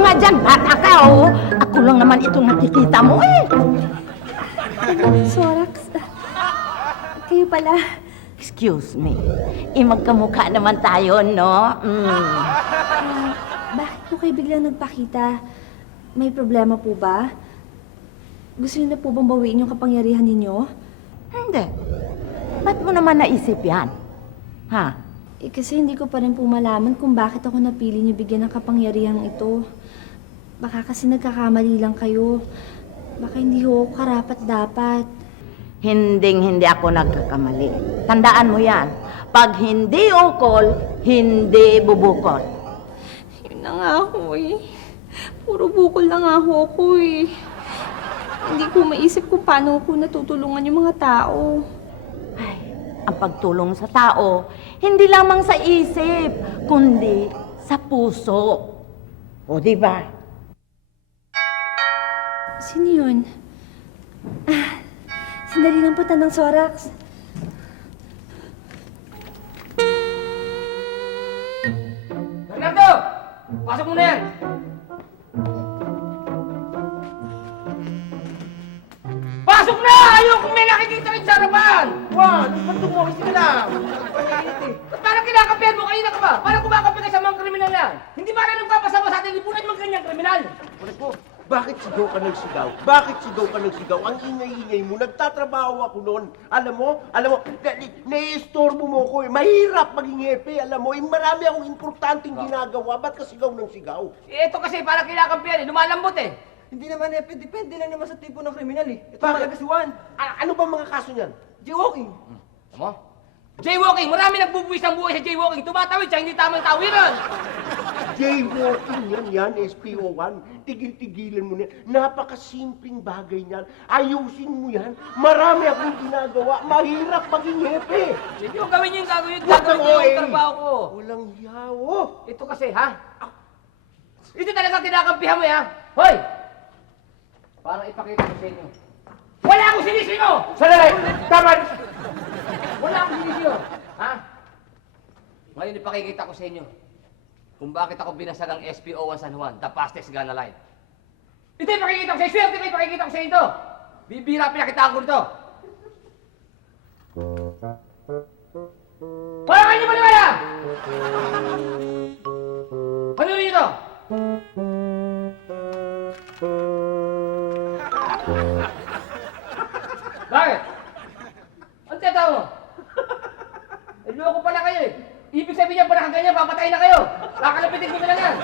nga dyan, bata ka, oh. Ako lang naman itong nakikita mo, eh. Sorax, kayo pala. Excuse me. Magkamukha naman tayo, no? Bakit po kayo biglang nagpakita? May problema po ba? Gusto niyo na po bang bawiin yung kapangyarihan ninyo? Hindi. Ba't mo naman naisip yan? Ha? Kasi hindi ko pa rin po malaman kung bakit ako napili niyo bigyan ng kapangyarihan ito. Baka kasi nagkakamali lang kayo. Baka hindi ho ako karapat-dapat. Hindi ako nagkakamali. Tandaan mo yan. Pag hindi ukol, hindi bubukol. Yun na nga ho eh. Puro bukol na nga ho ko eh. Hindi ko maisip kung paano ko natutulungan yung mga tao. Ay, ang pagtulong sa tao, hindi lamang sa isip, kundi sa puso. O, di ba? Sino yun? Sandali lang po, Tanang Sorax. Bernardo! Pasok mo na yan! Pasok na! Ayokong may nakikita rin sa harapan! Juan, ba't tumulis ka na? Ba't parang kinakampihan mo? Kanina ka ba? Parang kumakampi ka sa mga kriminal yan! Hindi ba na nagpapasama sa atin? Lipunan mga ganyang kriminal! Ulit po, bakit sigaw ka ng sigaw? Bakit sigaw ka ng sigaw? Ang ingay-ingay mo, nagtatrabaho ako noon. Alam mo, nai-istorbo mo ko eh. Mahirap maging hepe, alam mo. Marami akong importanteng ginagawa. Ba't ka sigaw ng sigaw? Ito kasi parang kinakampihan eh. Lumalambot eh. Hindi naman eh, depende lang naman sa tipo ng kriminal eh. Ito Bakit? talaga si Juan. Ano ba mga kaso niyan? Jaywalking. Alam mo? Jaywalking! Marami nagbubuwis ng buhay sa jaywalking. Tumatawid siya, hindi tamang tawiran! Jaywalking yan, SPO1. Tigil-tigilan mo na. Napakasimpleng bagay niyan. Ayusin mo yan. Marami akong ginagawa. Mahirap maging hepe. Sige, yung gawin niyo yung gagawin Huwag kang niyo yung OA. trabaho ko. Walang yawo. Ito kasi, ha? Ito talaga kinakampihan mo, ha? Hoy! Para ipakita ko sa inyo. Wala akong sinisino! Sandali! Tama! Wala akong sinisino! Ha? Ngayon ipakikita ko sa inyo kung bakit ako binasa ng SPO1 San Juan, the fastest gun alive. Ito ipakikita ko sa inyo! Swerte ko ipakikita ko sa inyo ito! Bibira pinakitaan ko nito! Wala kayo maniwala! Ano rin ito? Bakit? Ang tiyata mo? Loko pala kayo eh. Ibig sabihin niya parang ganyan, papatayin na kayo. Kakalapitin ko na lang yan.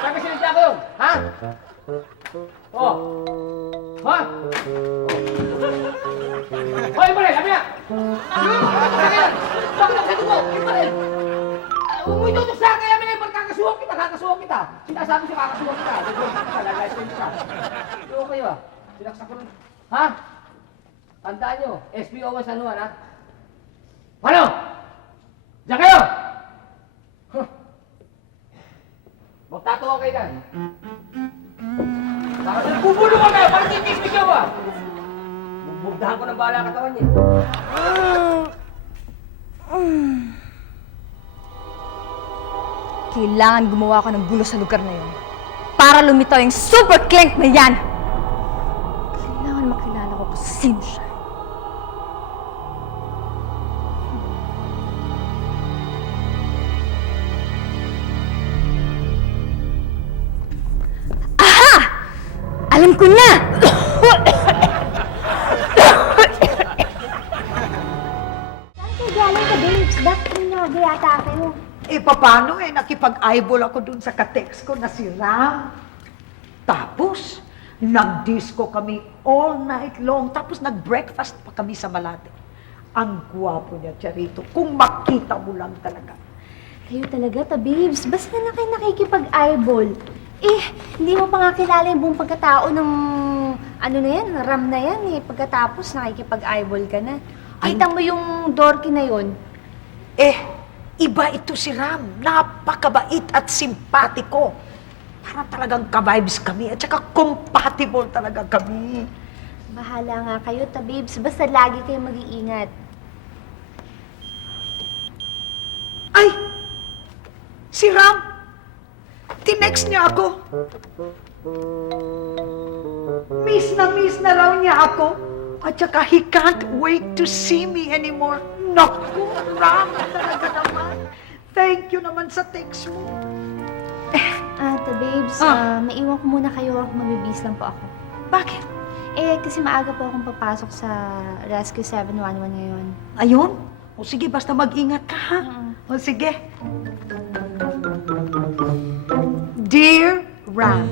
Sabi sinadya ko yun. Ha? Oh. Ha? Oh, iba rin, sabi na. Bakit ako sa dugo? Iba rin. Huwag mo itutok sa akin, kaya may kakasuwag kita. Sinasabi siya kakasuwag kita. Lagay sa inyo siya. Loko kayo ah. Sinaksak ko rin. Ha? Tandaan nyo, SPO1 San Juan, ha? Ano? Diyan kayo! Huh. Magtatawa kayo dyan. Para sa nagbubulo ka kayo, parang titismis nyo ba? Bubugdahan ko ng bahala katawan niya. Kailangan gumawa ko ng gulo sa lugar na yun para lumitaw yung super clank na yan. Kailangan makilala ko kung sino siya. Aha! Alam ko na! Saan kayo galing ka, babes? Bakit nangyari yata kayo? Paano nakipag-eyeball ako dun sa katext ko na si Ram. Tapos, nag-disco kami all night long. Tapos nag-breakfast pa kami sa Malate. Ang gwapo niya, Charito. Kung makita mo lang talaga. Kayo talaga, babes. Basta na kayo nakikipag-eyeball. Hindi mo pa nga kilala yung buong pagkatao ng ano na yan, Ram na yan eh. Pagkatapos nakikipag-eyeball ka na. Kita mo yung dorky na yun. Iba ito si Ram. Napakabait at simpatiko. Parang talagang ka-vibes kami at saka compatible talaga kami. Bahala nga kayo, babes. Basta lagi kayo mag-iingat. Ay! Si Ram! Tinext niya ako. Miss na raw niya ako. At saka he can't wait to see me anymore. Naku, Ram, talaga naman. Thank you naman sa text mo. Ate babes, may iwan ko muna kayo. Mabibis lang po ako. Bakit? Kasi maaga po akong papasok sa Rescue 711 ngayon. Ayun? O sige, basta mag-ingat ka, ha? O sige. Dear Ram,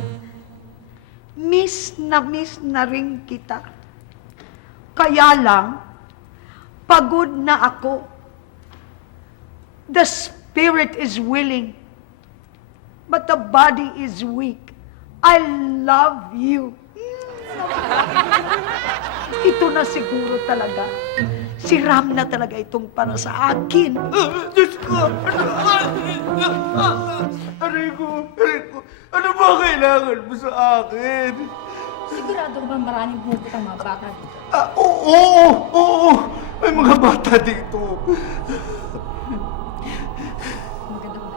miss na rin kita. Kaya lang, pagod na ako. The spirit is willing, but the body is weak. I love you. Ito na siguro talaga. Si Ram na talaga itong para sa akin. Diyos ko! Aray ko! Ano ba kailangan mo sa akin? Sigurado ka ba maraming bukot ang mga bata dito? Oo! May mga bata dito. Maganda ko.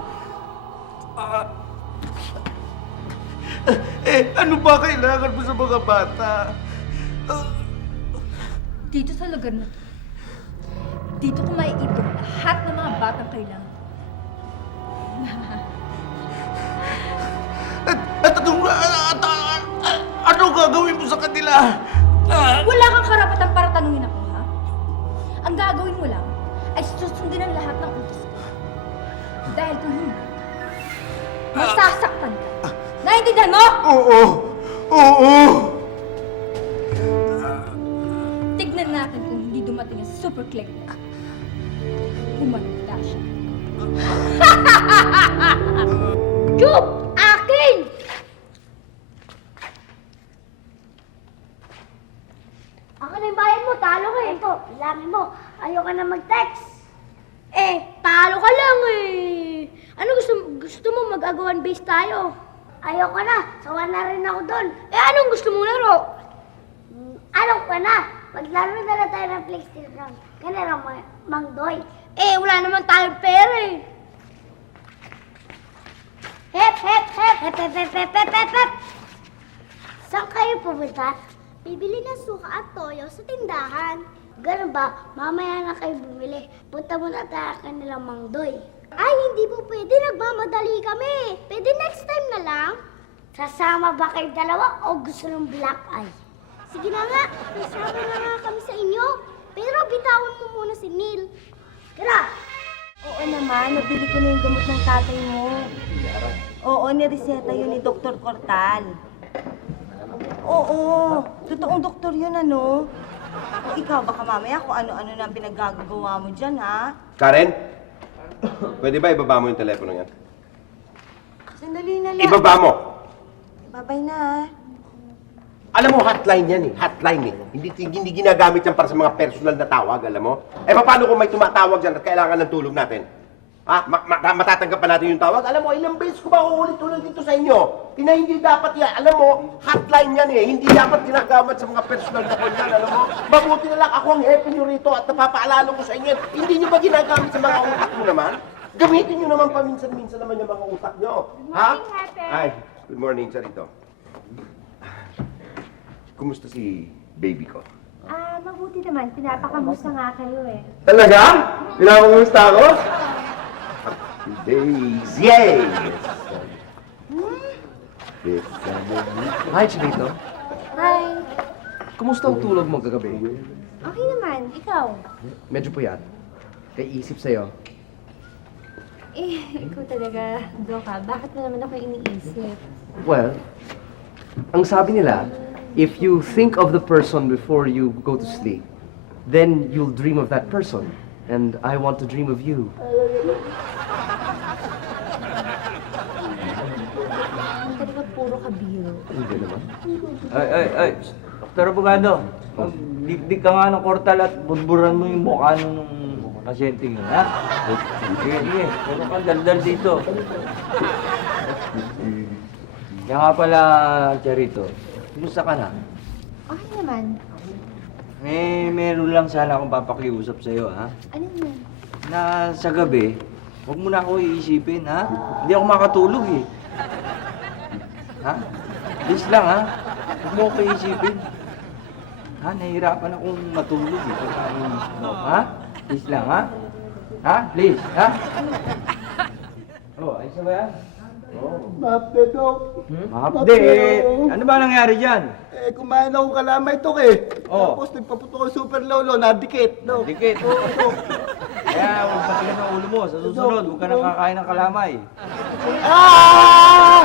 Ano ba kailangan mo sa mga bata? Dito sa lugar na to, dito ko maiipon lahat ng mga batang kailangan. Ano gagawin mo sa kanila? Wala kang karapatan para tanungin ako, ha? Ang gagawin mo lang ay susundin ang lahat ng utos ko. Dahil kung hindi, masasaktan ka. Naintindihan mo? Oo! Tignan natin kung hindi dumating ang super click na. Humanda siya. Chup! Akin! Ako na yung bayan mo, talo ka eh. Ito, bilangin mo. Ayoko na mag-text. Talo ka lang eh. Ano gusto mo mag-agawan base tayo? Ayoko na, sawa na rin ako doon. Anong gusto mo laro? Alam ko na, maglaro na lang tayo ng PlayStation. Ganun lang, Mang Doy. Wala naman tayong pera eh. Hep, hep, hep, hep, hep, hep, hep, hep, hep, hep. Saan kayo pupunta? Bibili ng suka at toyo sa tindahan. Ganun ba? Mamaya na kayo bumili. Punta muna tayo kanilang Mang Doy. Ay, hindi po pwede. Nagmamadali kami. Pwede next time na lang. Sasama ba kayo dalawa o gusto ng black eye? Sige na nga. Sasama na nga kami sa inyo. Pero bitawan mo muna si Neil. Tara! Oo naman, nabili ko na yung gamot ng tatay mo. Oo, nireseta yun ni Dr. Cortal. Oo, totoong doktor yun, ano? O ikaw, baka mamaya kung ano-ano na ang pinaggagawa mo dyan, ha? Karen? Pwede ba ibaba mo yung telepono niyan? Sandali na lang. Ibaba mo! Babay na, ha? Alam mo, hotline yan eh. Hotline eh. Hindi ginagamit yan para sa mga personal na tawag, alam mo? Paano kung may tumatawag dyan at kailangan ng tulong natin? Ha? Matatanggap pa natin yung tawag? Alam mo, ilang beses ko ba uulit-ulit dito sa inyo? Hindi dapat yan. Alam mo, hotline yan eh. Hindi dapat ginagamit sa mga personal na call yan, alam mo? Mabuti na lang ako ang happy nyo rito at napapaalala ko sa inyo. Hindi nyo ba ginagamit sa mga utak nyo naman? Gamitin nyo naman paminsan-minsan naman yung mga utak nyo. Ha? Ay, good morning, Charito. Kumusta si baby ko? Mabuti naman. Pinapakamusta nga kayo eh. Talaga? Pinakamusta ako? Days! Yay! Hi, Chinito. Hi! Kumusta ang tulog mo kagabi? Okay naman. Ikaw? Medyo puyat. Kay isip sa'yo. Ikaw talaga, Doka. Bakit mo naman ako iniisip? Well, ang sabi nila, if you think of the person before you go to sleep, then you'll dream of that person. And I want to dream of you. Ang talaga puro kabiro. Hindi naman. Ay, Dr. Abogado, magdikdik ka nga ng kortal at burburan mo yung mukha ng pasyente yun, ha? Sige, pero kang daldal dito. Kaya nga pala, Charito, kumusta ka na? Okay naman. Meron lang sana akong papakiusap sa'yo, ha? Ano yun? Na sa gabi, huwag mo na ako iisipin, ha? Hindi ako makatulog, eh. Ha? Please lang, ha? Huwag mo ko isipin. Ha? Nahihirapan akong matulog, eh. Ha? Please lang, ha? Ha? Please, ha? Oh, ayos na ba yan? Mapde, Dok. Mahapde, eh. Ano ba nangyari dyan? Eh, kumain ako kalamay, Dok eh. Oh. Tapos nagpaputok ang super lolo, nadikit, Dok. Dikit. Kaya huwag patigas ang ulo mo. Sa susunod, huwag ka nang kakain ng kalamay. Ah!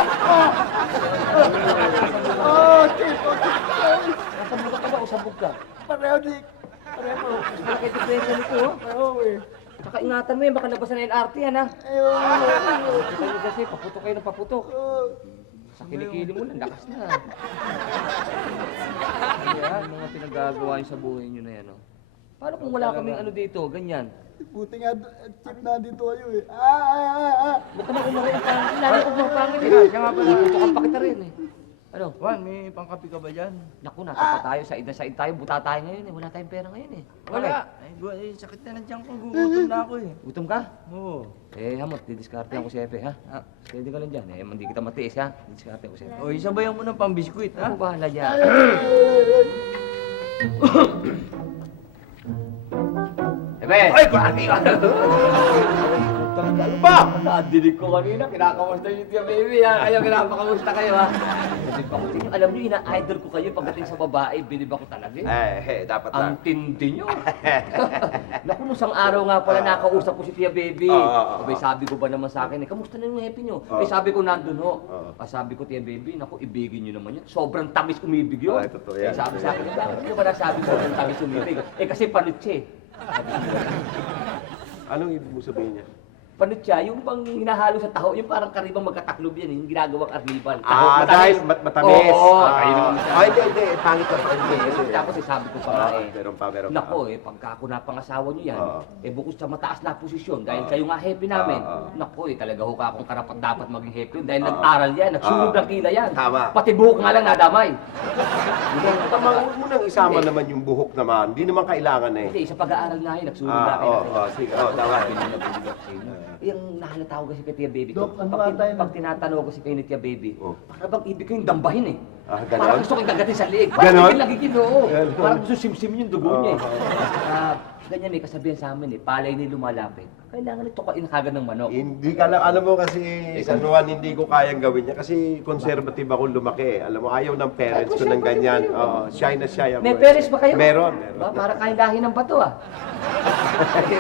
Oh, Chief, oh, Chief. Sabog ka ba o sabog ka? Pareho, Dick. Pareho. Bakit diferensya nito, ha? Pareho eh. Tsaka ingatan mo yan, baka labasan na LRT yan, ha? Ayun. Kayo kasi, paputok kayo ng paputok. Sa kilikili mo lang, lakas na. Kaya, mga pinagagawa niyo sa buhay niyo na yan, oh. Paano kung wala kaming ano dito, ganyan? Buti nga, Chief, nandito kayo eh. Ba't naman kumari ang pangin? Lalo ko mga pangin, eh. Siya nga pala, putukan pa kita rin, eh. Ano? Juan, may pangkapi ka ba dyan? Naku, nasa pa tayo, sa id tayo, buta tayo ngayon, eh. Wala tayong pera ngayon, eh. Wala. Ay, sakit na ng tiyan ko. Gugutom na ako, eh. Gutom ka? Oo. Eh, hamot, didiskarte ako si Epe, ha? Pwede ka lang dyan, eh. Hindi kita matiis, ha? Didiskarte ako si Epe. O, isabayan mo ng pambiskwit, ha? Ako bahala dyan. Epe! Ay, bakit? Talaga, ano ba? Nadinig ko kanina, kinakamusta yung Tia Baby, ha? Kayo, kinapakamusta kayo, ha? Bilib ako sa inyo. Alam niyo, ina-idol ko kayo pagdating sa babae. Bilib ako talaga, eh. Dapat Ang tindi nyo. Naku, nung isang araw nga pala nakausap ko si Tia Baby. Abay, sabi ko ba naman sa akin, kamusta na yung happy nyo? Eh, sabi ko nandun ho. Sabi ko, Tia Baby, naku, ibigin nyo naman yan. Sobrang tamis umibig yun. Ay, totoo yan. Eh, sabi sa akin, bakit nyo ba nasabi sobrang tamis umibig? Eh, kasi panutse. Anong ibig mo sabihin niya? Panutya, yung bang hinahalo sa taho, yung parang karibang magkataklob yan, yung ginagawang arnibal. Dahil matamis. Oo, ayun naman siya. Hindi. Pangit na pangit. Tapos sabi ko pa nga eh, Meron pa. nako eh, pagka ako napangasawa nyo yan, Oo. eh bukod sa mataas na posisyon, dahil kayo nga happy namin, Oo. nako eh, talaga ho ka akong karapat dapat maging happy yun, dahil nag-aral yan, nagsunog ng kila yan. Tama. Pati buhok nga lang nadamay. Huwag mo nang isama naman yung buhok naman. Hindi naman kailangan eh. Hindi, sa pag-aaral nga yun, nagsunog na kayo. Sige. Tama. Yung nahalata ko kasi kay Tia Baby Dok, ano pag, ba tayo? pag tinatanong ko si kay ni Tia Baby, Oh. para bang ibig ko yung dambahin eh. Ganon? Parang gusto kong gagatin sa liig. Ganon? Parang lagi ginoo. Ganon? Parang gusto simsimin yung dugo niya eh. Ganyan may kasabihan sa amin eh, palay ni lumalapit. Kailangan ito kain kagad ng manok. Hindi ka lang, alam mo kasi, San Juan, hindi ko kayang gawin niya kasi conservative akong lumaki. Alam mo, ayaw ng parents ko ng ganyan. Shy na shy ako. May parents ba kayo? Meron. Ba, para kayong dahi ng bato ah. Kasi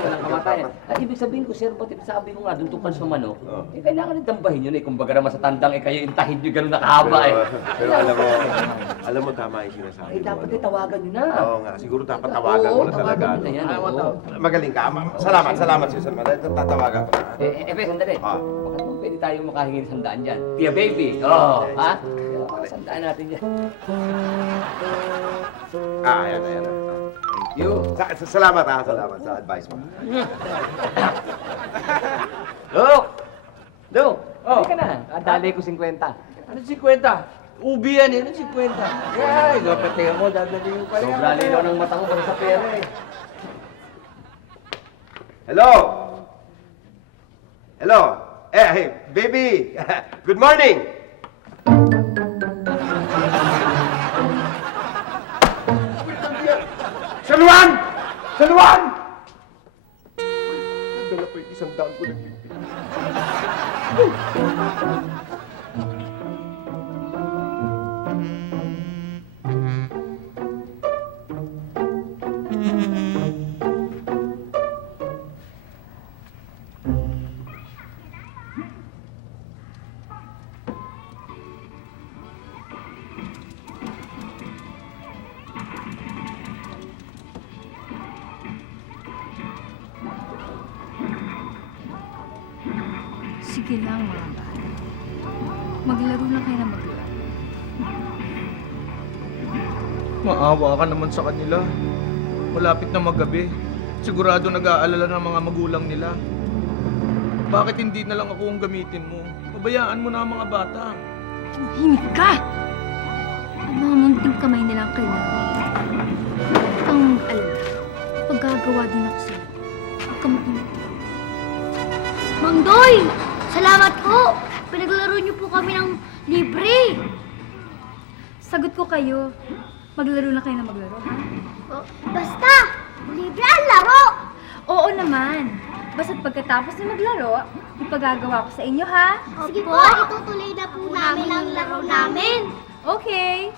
walang kamatayan. At ibig sabihin ko, conservative, sabi ko nga, doon tungkol sa manok, eh kailangan rin dambahin yun eh. Kumbaga naman sa tandang eh, kayo intahin nyo ganun nakahaba eh. Pero alam mo, tama yung sinasabi Eh, mo. dapat eh, tawagan nyo na. Oo nga, siguro dapat tawagan mo na talaga. tawagan nyo na yan. oo. Magaling ka. Salamat, Susan. Tatawagan ko. Epe, sandali. Ah. Baka naman pwede tayo makahingi ng sandaan dyan. Tia Baby. Oo, ha? Sandaan natin dyan. Ayan. Thank you. Salamat salamat sa advice mo. Dok! Hindi ka na. Dali ko 50. Ano 50? Ubi yan, eh. Ano 50? Ay, gapete mo, dadali mo pa rin. Sobra linaw ng mata ko basta sa pera eh. Hello? Hey, baby! Good morning! San Juan! Dala ko yung isang daan ko nagbibig. Sige lang, mga bata. Maglaro na kayo na maglaro. Maawa ka naman sa kanila. Malapit na maggabi. Sigurado nag-aalala ng mga magulang nila. Bakit hindi na lang ako ang gamitin mo? Pabayaan mo na ang mga bata. Tumahimik ka! Ang mga munting kamay nila ang kailangan. Ang alam, paggagawa din ako sa'yo. Huwag ka mag-ingat. Mang Doy! Salamat po! Pinaglaro niyo po kami ng Libre! Sagot ko kayo. Maglaro na kayo na maglaro, ha? Oh, basta! Libre ang laro! Oo naman. Basta't pagkatapos na maglaro, ipagagawa ko sa inyo, ha? Sige po, itutuloy na po namin ang laro namin. Okay.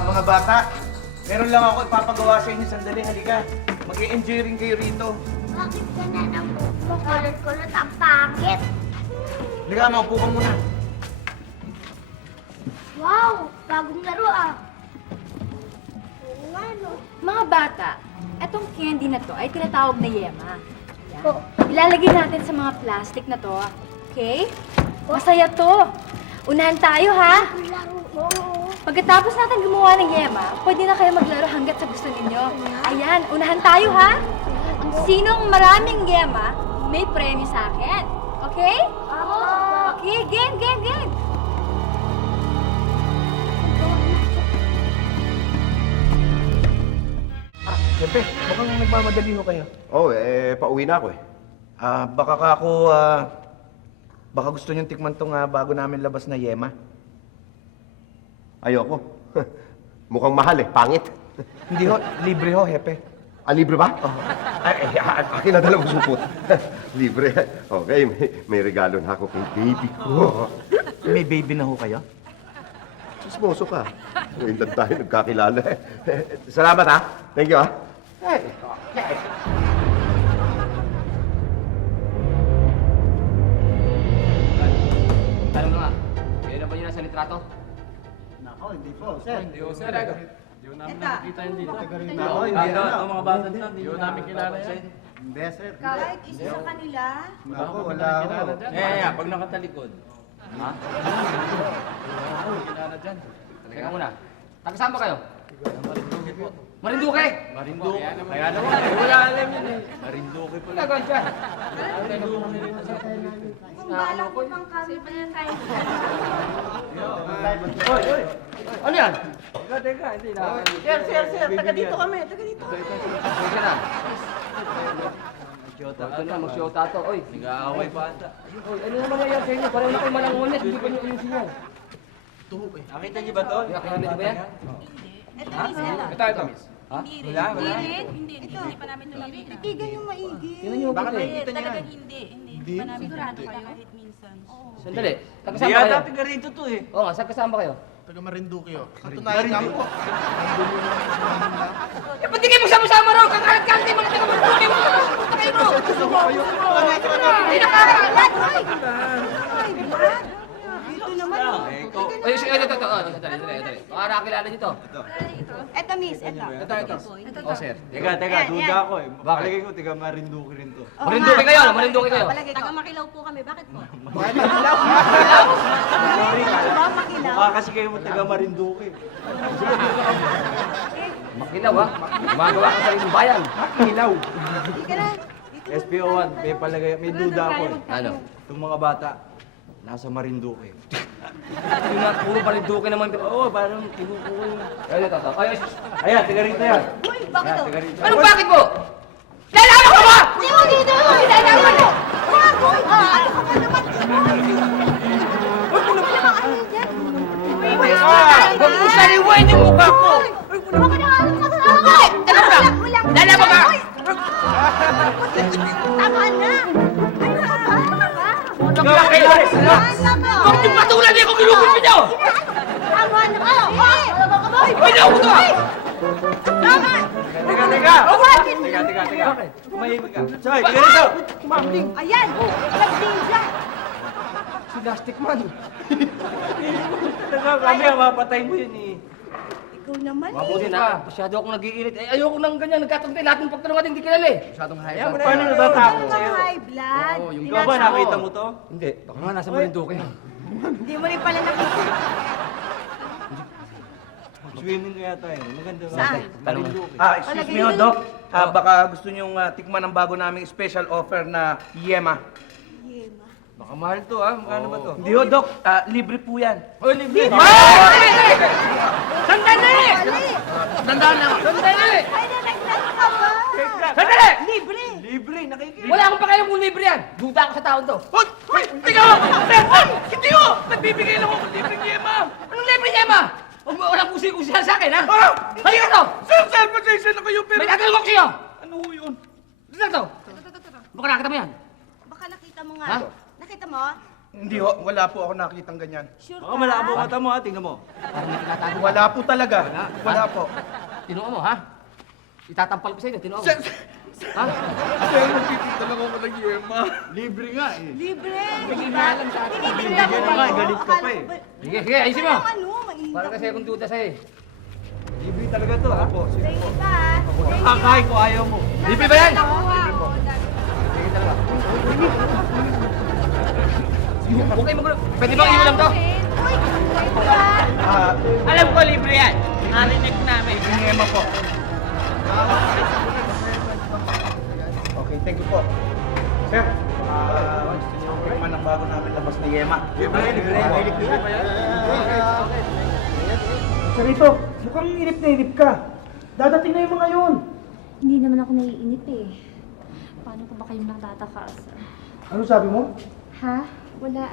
Mga bata, meron lang ako ipapagawa sa inyo sandali. Halika, mag-i-enjoy rin kayo rito. Bakit ganun ang kulot-kulot ang pangit? Halika, maupo ka muna. Wow! Bagong laro ah! Oo nga no. Mga bata, etong candy na to ay tinatawag na yema. Po. Ilalagay natin sa mga plastic na to. Okay? Masaya to. Unahan tayo, ha? Laro. Oo. Pagkatapos natin gumawa ng yema, pwede na kayo maglaro hanggat sa gusto ninyo. Ayan, unahan tayo, ha? Sinong maraming yema, may premyo sa akin. Okay? Okay, game, game, game. Siyempre, mukhang nagmamadali ho kayo. Pauwi na ako eh. Baka gusto niyong tikman tong bago namin labas na yema. Ayoko. Mukhang mahal eh, pangit. Hindi ho, libre ho, hepe. Libre ba? Akin na dalawang supot. Libre. Okay, may regalo na ako kay baby ko. May baby na ho kayo? Chismoso ka. Ngayon lang tayo nagkakilala eh. Salamat ha. Thank you ha. Tanong na nga, kaya na ba yun nasa litrato? Nako, hindi po, sir. Hindi ko sir. Hindi ko namin nakikita yun dito. Nako, hindi Ito, na. mga bata dito. Hindi ko namin kilala yan. Hindi, sir. Kahit isa sa kanila. Nako, wala ako. Pag nakatalikod. Ha? Kilala dyan. Teka muna. Taga saan ba kayo? Marinduque! Marinduque. Kaya naman, wala alam yun eh. Marinduque pala. Nagawa dyan. Kung balang ko pang kami. Ano yan? Teka, hindi na. Sir, taga dito kami. Teka na. Masyota. Ito na, mag-shota to. Oy, Nag-aaway pa ata. oy, ano naman nangyayari sa inyo? Pareho na kayo malangulit. Hindi pa niyo ayusin yan. Nakita niyo ba to? Nakakita niyo ba yan? Ito, miss, ito. Ito, miss. Ha? Wala, wala. Itigan yung maigi. Tingnan niyo Baka mabuti. nakikita niya. Sandali. Taga Hindi saan ba kayo? yata taga rito to eh. Oo nga, saan kasama kayo? Taga Marinduque yun. Katunayan nga po. Eh, ba't di kayo magsama-sama raw? Kakalat-kalat kayo mga taga Marinduque. Mga kayo bro. Hindi nakakalat. Dito naman. oh. Oy, sige, ito. Dali. Baka nakakilala niyo to. Ito, miss, ito. Ito. Oh, sir. Teka, Yan, duda yan. ako eh. Bakit? Palagay ko, taga Marinduque rin to. Marinduque kayo, no? Marinduque kayo. Palagay ko. Taga-makilaw po kami. Bakit po? Sorry, Ba, makilaw? mukha kasi kayo taga Marinduque. Makilaw, ha? Gumagawa ka sa inyong bayan. Makilaw. Hindi ka na. SPO1, may palagay, may duda ako eh. Ano? Itong mga bata, nasa Marinduque. Yung nga, puro Marinduque naman. Oo, parang kinukuha yun. Ayun, ito. Ayun. Ayan, taga rito yan. Uy, bakit to? Taga rito. Anong bakit mo? Lalaman ko ba? Hindi mo dito! Lalaman mo! Wag! Uy! Ano ka ba naman? Huwag mo saliwain yung mukha ko! Huwag ka na alam ka sa akin! Lalaman ka! Tama na! Ano ka ba? Ikaw kayo! Huwag niyo patulan niyo kung gilugin niyo! Tama na ka! Alam ka ba? Uy, naku to! Tama! Teka! Teka. Tumahimik ka. Soy, taga rito! Ayan! Nagding dyan! Si Plastic Man. Teka, kami ang mapatay mo yun eh. Ikaw naman eh. Mabuti na. Masyado akong nag-iinit. Eh, ayoko nang ganyan. Nagkatantay. Lahat ng pagtanong natin hindi kilala eh. Masyadong haya. Paano natatakot Ano sa'yo? mga high blood? Oo, yung Ikaw ba nakita mo to? Hindi. Baka nga nasa Marinduque. Hindi mo rin pala nakita. Swimming ko yata eh. Maganda ba? Saan? Marinduque. Excuse me ho, Doc. Baka gusto niyong tikman ang bago naming special offer na yema. Yema. Baka mahal to ha, magkano ba to? Hindi ho, Dok. Libre po yan. Oh, libre! Sandali! Sandali lang. Sandali! Ay, nagreklamo ka ba? Sandali! Libre! Libre, nakikinig! Wala akong pakialam kung libre yan. Duda ako sa taon to. Hoy! Tingnan mo! Sir! Hindi ko! Nagbibigay lang ako ng libreng yema! Anong libreng yema? Walang kusi-kusihan sa akin, ha? Halika to! Sir, pasensya na kayo, pero... May tatanong ko sa'yo! Ano ho yun? Sino to? Baka nakita mo yan? Baka nakita mo nga. Ha? Nakita mo? Hindi ho, wala po ako nakitang ganyan. Sure Baka malabo mata mo ha, tingnan mo. Wala po talaga. Wala po. Tinuha mo, ha? Itatampal ko sa inyo, tinuha mo. Sir, Ha? sir, magkikita lang ako ng yema. Libre nga eh. Libre! Tingnan sa atin. Tinitignan mo Bigyan ba? nga, galit ka pa eh. Sige, sige, ayusin mo! Ang ano, mainit. Para kasi akong duda sa'yo. Libre talaga to ha. Sige pa. Kakay ko ayaw mo. Libre ba yan? Huwag kayo magulo. Pwede bang iulam to? Alam ko libre yan. Narinig namin. Yung yema po. Okay, thank you po. Sir, man ang bago namin labas ni Yema. Sarito, mukhang inip na inip ka. Dadating na yung mga yun. Hindi naman ako naiinip eh. Paano ko ba kayong natatakasan? Ano sabi mo? Ha? Wala.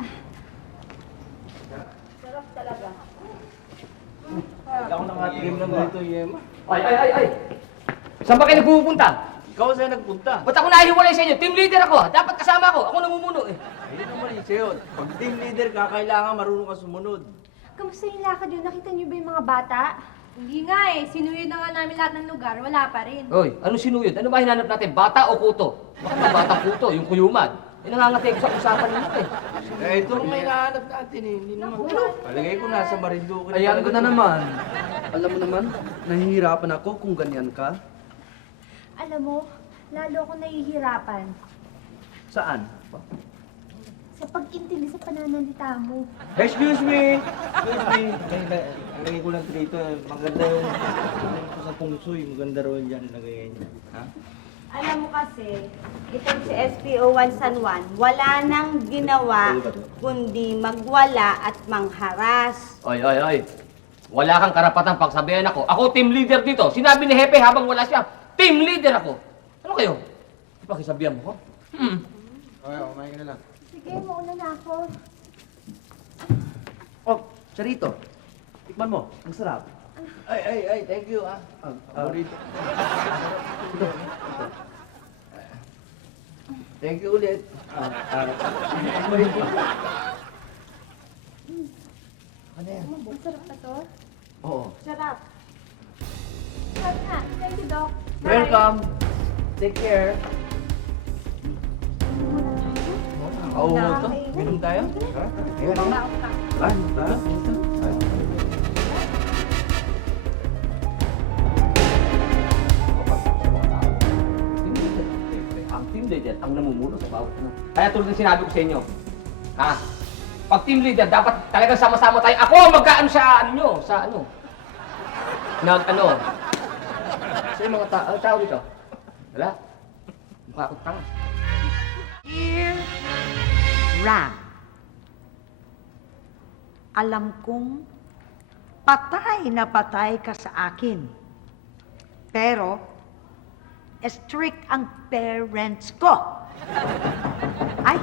Hindi ako nakatigim ng ganito, Yema. Ay! Saan ba kayo nagpupunta? Ikaw saan nagpunta? Ba't ako nahiwalay sa inyo? Team leader ako. Dapat kasama ako. Ako namumuno eh. Ayun naman yung sa'yo. Pag team leader ka, kailangan marunong ka sumunod. Kamusta yung lakad yun? Nakita niyo ba yung mga bata? Hindi nga eh. Sinuyod na nga namin lahat ng lugar. Wala pa rin. Hoy, ano sinuyod? Ano ba hinanap natin? Bata o kuto? Baka bata kuto, yung kuyumad. Nangangati ko sa usapan ninyo eh. Eh, ito ang may nahanap natin eh. Hindi naman. Palagay ko nasa Marinduque. Ayan ko na naman. Alam mo naman, nahihirapan ako kung ganyan ka. Alam mo, lalo ako nahihirapan Saan? sa pag-intindi sa pananalita mo. Excuse me! Excuse me! Lagay ko lang dito. Maganda yung sa pungsoy. Maganda rin yan. Lagay niya. Ha? Alam mo kasi, itong si SPO1 San Juan, wala nang ginawa kundi magwala at mangharas. Oy. Wala kang karapatang pagsabihan ako. Ako team leader dito. Sinabi ni Hepe habang wala siya. Team leader ako. Ano kayo? Pakisabihan mo ko? Okay, kumain ka na lang. Sige, mauna na ako. Oh, Charito. Tikman mo. Ang sarap. Ay, thank you ah. Paborito. Thank you ulit. Ano yan? Ang sarap na to. Oo. Sarap. Sarap na. Thank you, Doc. Bye. Welcome. Take care. Oo, ito. Minum tayo? Ayan. Ay, Ang team leader ang namumuno sa bawat ano. Kaya tulad ng sinabi ko sa inyo, ha? Pag team leader, dapat talagang sama-sama tayo. Ako ang magkaano sa ano nyo, sa ano. Ano. Sa yung mga tao dito. Wala. Mukha akong tanga. Dear Ram, alam kong patay na patay ka sa akin. Pero, strict ang parents ko. Ay,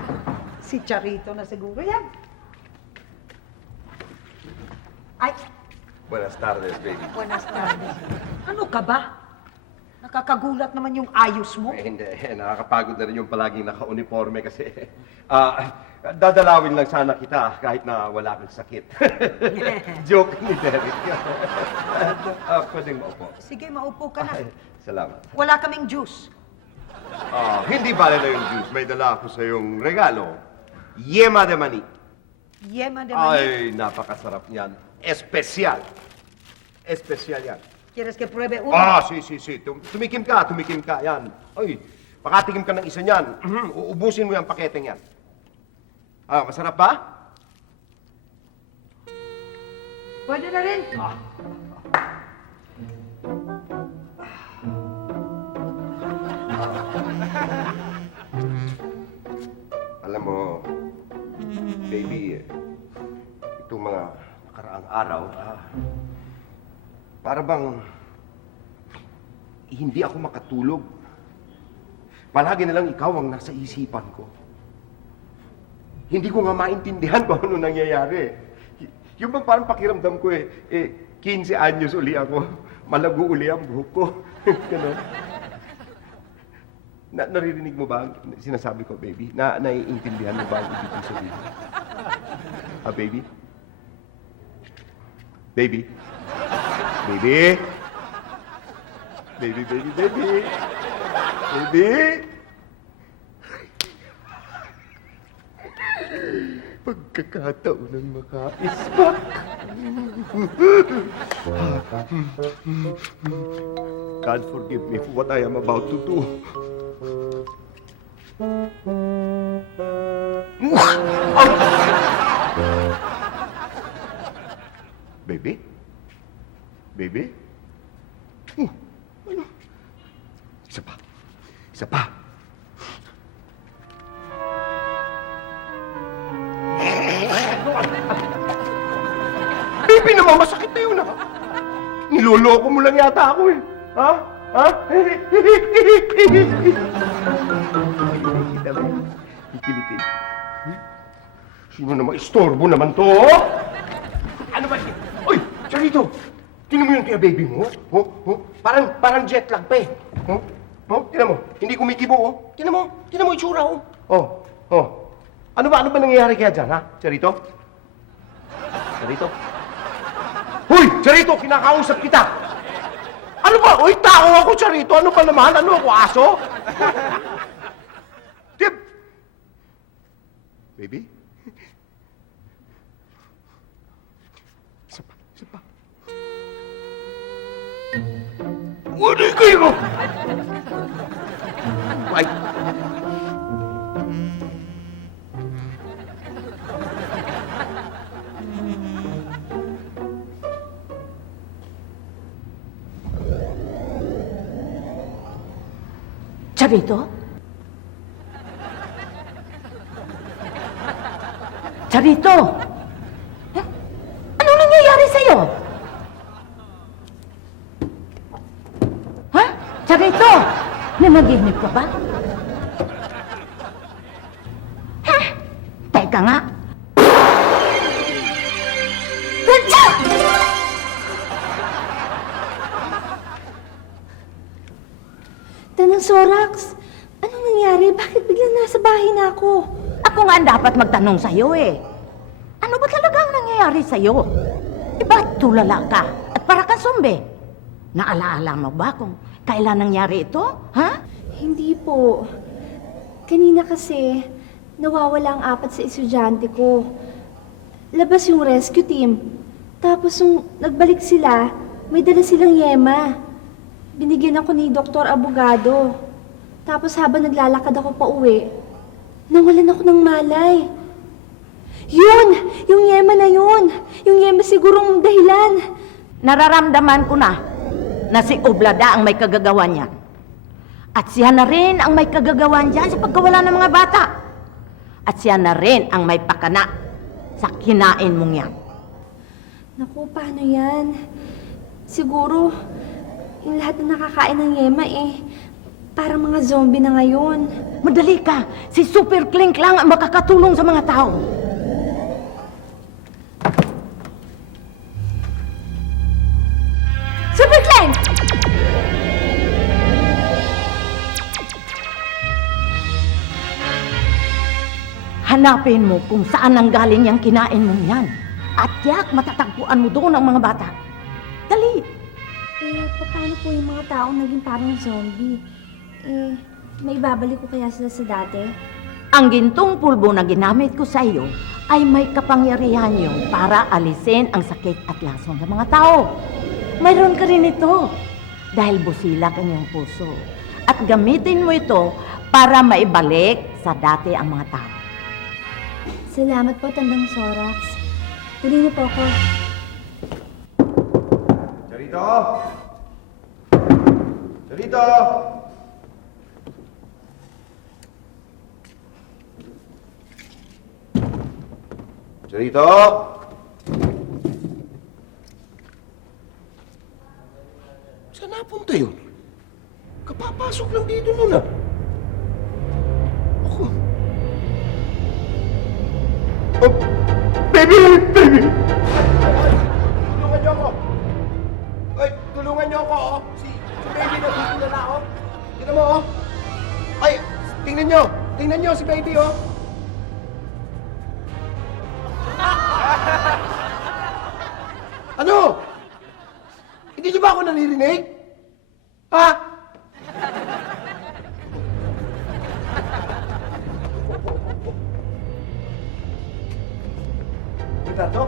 si Charito na siguro yan. Ay, Buenas tardes, baby. buenas tardes. Ano ka ba? Nakakagulat naman yung ayos mo. Eh, hindi. Nakakapagod na rin yung palaging naka-uniforme kasi dadalawin lang sana kita kahit na wala kang sakit. Joke ni Derek. Pwedeng maupo. Sige, maupo ka na. Ay, salamat. Wala kaming juice. Hindi bale na yung juice. May dala ako sa yung regalo. Yema de mani. Yema de mani. Ay, napakasarap niyan. Espesyal. Espesyal yan. ¿Quieres que pruebe uno? Sí. Tumikim ka. Yan. Ay, pakatikim ka ng isa niyan. Uubusin mo yung paketeng yan. Masarap ba? Pwede na rin. Alam mo, Baby, itong mga nakaraang araw, para bang hindi ako makatulog. Palagi na lang ikaw ang nasa isipan ko. Hindi ko nga maintindihan kung ano nangyayari. Yung bang parang pakiramdam ko 15 anyos uli ako. Malago uli ang buhok ko. Ganon. Naririnig mo ba ang sinasabi ko, baby? Naiintindihan mo ba ang ibig kong sabihin? Baby? Baby? Baby? Baby, baby, baby! Baby! Pagkakataon ng makaispak. God forgive me for what I am about to do. Baby? Baby? Ano? Isa pa. Isa pa. Baby naman, masakit na yun, ha? Niloloko mo lang yata ako, eh. Ha? Ha? Kita ba? Kikilitin. Sino naman? Istorbo naman to, oh? Ano ba? Uy! Charito! Tingnan mo yung kaya baby mo, oh? Oh? Parang jet lag pa, eh. Oh? Oh? Tingnan mo. Hindi kumikibo, oh. Tingnan mo. Tingnan mo itsura, oh. Oh. Oh. Ano ba nangyayari kaya dyan, ha? Charito? Charito? Hoy! Charito! Kinakausap kita! Ano ba? Uy, tao ako, Charito! Ano ba naman? Ano ako, aso? Tip! Baby? Isa pa, isa pa. Wala kayo! Ay! Charito? Charito! Eh? Anong nangyayari sa'yo? Ha? Charito! Nanaginip ka ba? Ha? Teka nga. Radya! Tanang Sorax, anong nangyari? Bakit biglang nasa bahay na ako? Ako nga ang dapat magtanong sa'yo eh. Ano ba talaga ang nangyayari sa'yo? Ba't tulala ka at para kang zombi? Naalaala mo ba kung kailan nangyari ito? Ha? Hindi po. Kanina kasi, nawawala ang 4 sa estudyante ko. Labas yung rescue team. Tapos nung nagbalik sila, may dala silang yema. Binigyan ako ni Dr. Abogado. Tapos habang naglalakad ako pa uwi, nawalan ako ng malay. Yun! Yung yema na yun! Yung yema sigurong dahilan. Nararamdaman ko na si Oblada ang may kagagawa niyan. At siya na rin ang may kagagawan dyan sa pagkawala ng mga bata. At siya na rin ang may pakana sa kinain mong yan. Naku, paano yan? Siguro, yung lahat na nakakain ng yema parang mga zombie na ngayon. Madali ka! Si Super Clink lang ang makakatulong sa mga tao. Super Clank! Hanapin mo kung saan nanggaling yung kinain mong yan. At yak matatagpuan mo doon ang mga bata. Dali! Paano po yung mga taong naging parang zombie? May babalik ko kaya sila sa dati? Ang gintong pulbo na ginamit ko sa iyo ay may kapangyarihan yun para alisin ang sakit at lason sa mga tao. Mayroon ka rin ito dahil busilak ang iyong puso. At gamitin mo ito para maibalik sa dati ang mga tao. Salamat po, Tandang Sorax. Tuloy na po ako. Charito! Charito! Sarito! Saan napunta yun? Kapapasok lang dito nun ah. Ako. Oh, baby! Baby! Tulungan niyo ako! Ay, tulungan niyo ako, oh! Si baby nagtutula na ako. Tingnan mo, oh! Ay, tingnan niyo! Tingnan niyo si baby, oh! Ano? Hindi niyo ba ako naririnig? Ha? Kita to?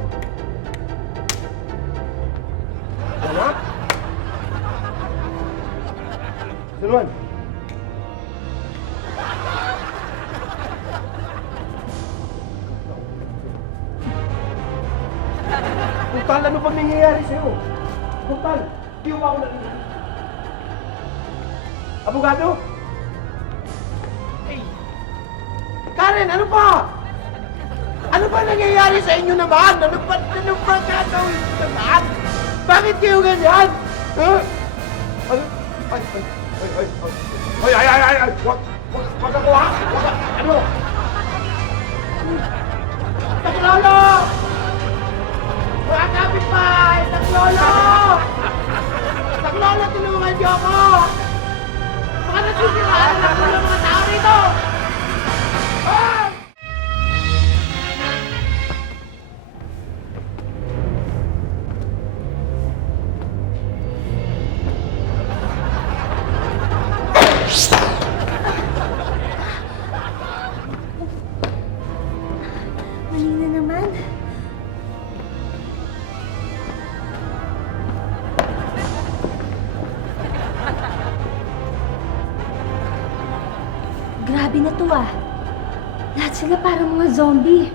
Ano? Sinuan? Total, ano bang nangyayari sa'yo? Total, di mo ba ako narinig? Abogado? Hey! Karen, ano pa? Ano ba nangyayari sa inyo naman? Ano ba gagawin nyo naman? Bakit kayo ganyan? Huh? Ano? Ay! Wag ako ha! Ano? Taglolo! Mga kapitbahay! Taglolo! Taglolo, tulungan niyo ako! Baka nasisiraan na ako ng mga tao rito! Ah! Mali na naman. Grabe na to ah. Lahat sila parang mga zombie.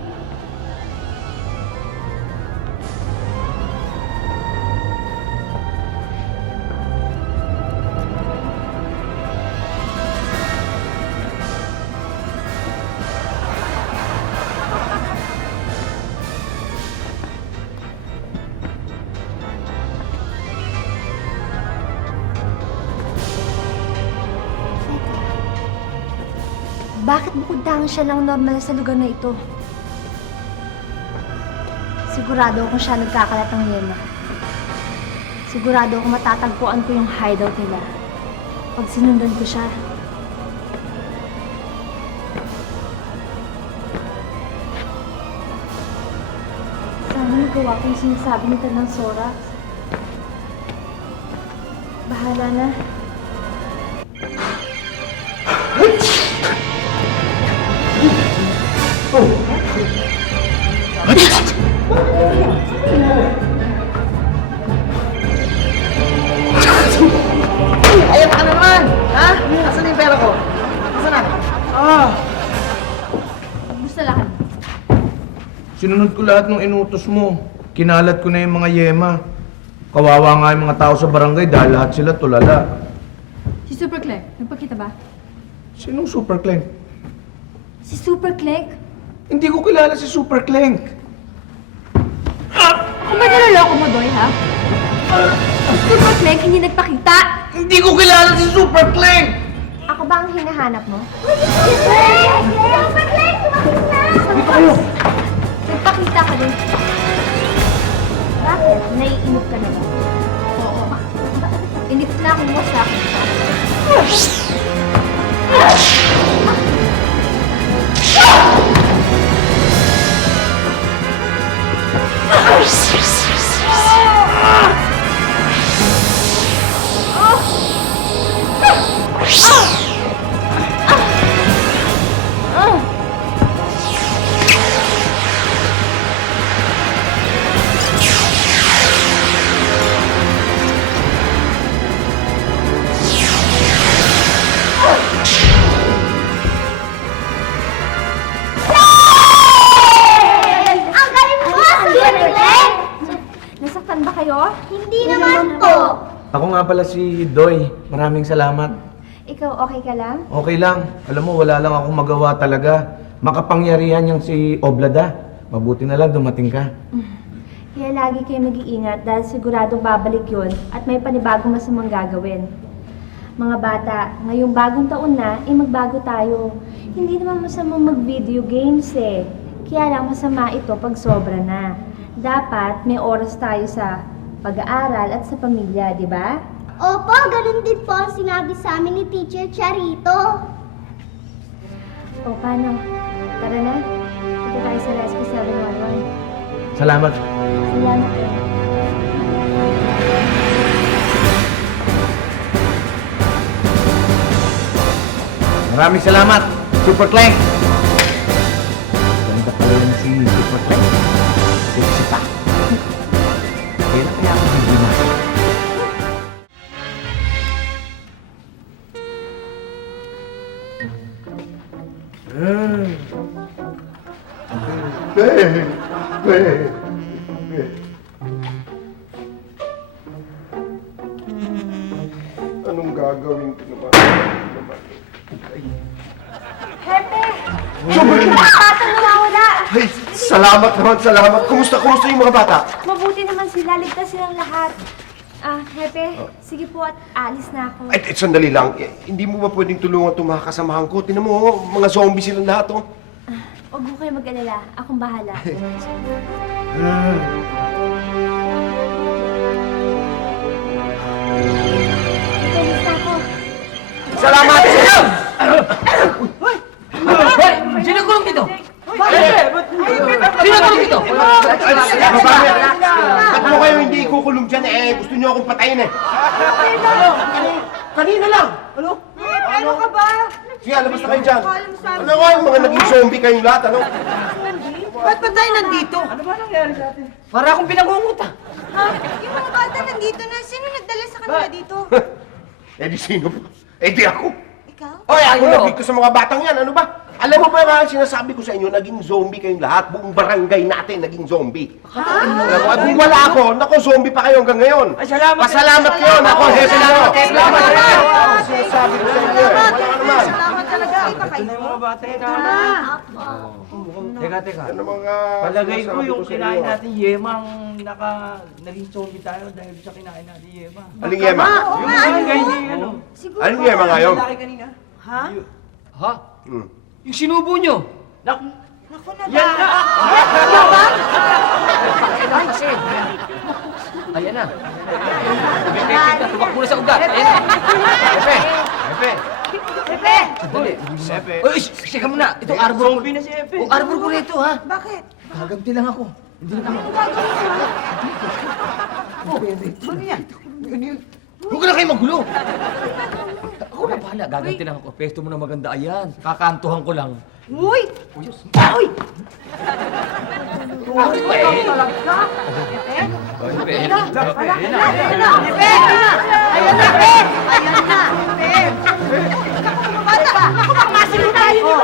Bakit bukod tanging siya lang normal sa lugar na ito? Sigurado akong siya nagkakalat ng yema. Sigurado akong matatagpuan ko yung hideout nila. Pag sinundan ko siya. Sana magawa ko yung sinasabi nito ng Sorax. Bahala na. Ayan ka na naman! Ha? Asan yung pera ko? Asan na? Gusto lahat. Sinunod ko lahat ng inutos mo. Kinalat ko na yung mga yema. Kawawa nga yung mga tao sa barangay dahil lahat sila tulala. Si Super Clank, nagpakita ba? Sinong Super Clank? Si Super Clank? Hindi ko kilala si Super Clank. Kung ba naloloko mo, Doy, ha? Si Super Clank hindi nagpakita! Hindi ko kilala si Super Clank! Ako ba ang hinahanap mo? Dito kayo! Nagpakita ka din. Bakit? Naiinip ka na ba? Oo. Inip na akong mo sa akin. Ang galing mo! Nasaktan ba kayo? Hindi naman po! Ako nga pala si Doy. Maraming salamat. Ikaw okay ka lang? Okay lang. Alam mo, wala lang akong magawa talaga. Makapangyarihan yung si Oblada. Mabuti na lang dumating ka. Kaya lagi kayo mag-iingat dahil siguradong babalik yon at may panibagong masamang gagawin. Mga bata, ngayong bagong taon na, magbago tayo. Hindi naman masamang mag-video games eh. Kaya lang masama ito pag sobra na. Dapat may oras tayo sa pag-aaral at sa pamilya, di ba? Opo, ganun din po ang sinabi sa amin ni Teacher Charito. O paano? Tara na. Ito tayo sa Rescue 711. Salamat. Salamat po. Maraming salamat, Super Clank. Ganda pala yan si Super Clank. Sexy pa. Kailan kaya ako hindi na? Anong gagawin ko naman? Hepe! Super Clank! Bata nawawala! Ay, salamat naman, salamat. Kumusta yung mga bata? Mabuti naman sila. Ligtas silang lahat. Hepe, sige po at alis na ako. Ay, sandali lang. Hindi mo ba pwedeng tulungan itong mga kasamahan ko? Tinan mo, mga zombie silang lahat, oh. Huwag mo kayo mag-alala. Akong bahala. Alis na ako. Salamat sa inyo! Hoy! Sino kulong dito? Sino kulong dito? Ba't mo kayo hindi ikukulong dyan? Gusto niyo akong patayin eh. Kanina lang. Ano? Ano ka ba? Sige, labas na kayo dyan. Ano nga yung mga naging zombie kayong lahat, ano? Ba't ba tayo nandito? Ano ba nangyari sa atin? Para akong pinangunguta. Ha? Yung mga bata nandito na. Sino nagdala sa kanila dito? Eh di sino pa? Eh di ako. Ikaw? Oy, ako Ayo. nagdito sa mga batang yan, ano ba? Alam mo ba nga ang sinasabi ko sa inyo, naging zombie kayong lahat. Buong barangay natin naging zombie. Alam mo, at kung wala ako, naku, zombie pa kayo hanggang ngayon. Ay, salamat. Pasalamat kayo, naku, Salamat. Salamat. Sinasabi ko sa inyo, wala naman. Salamat talaga. Iba kayo. Ito na yung mga bata ito. Teka. Ano mga Palagay ko sinasabi yung sa kinain inyo? natin yema ang naging zombie tayo dahil sa kinain natin yema. Aling yema? Yung barangay niya ano. Aling yema ngayon? Ha? Hmm. Yung sinubo nyo? Naku, Naku na yan na! Ay, kasi. Ayan na. Tubak muna sa ugat. Ayan na. Epe. Pepe! Dali. Uy, sika muna. Ito, arbor ko. zombie na si Epe. O, arbor ko rito, ha? Bakit? Gaganti lang ako. Hindi na ako. Huwag ka na kayo magulo. Ako na bahala. Gaganti lang ako. Pesto mo na maganda. Ayan. Kakantuhan ko lang. Uy! Ay! Ayan na! Ayan na! Bata! Naku, baka masilip tayo!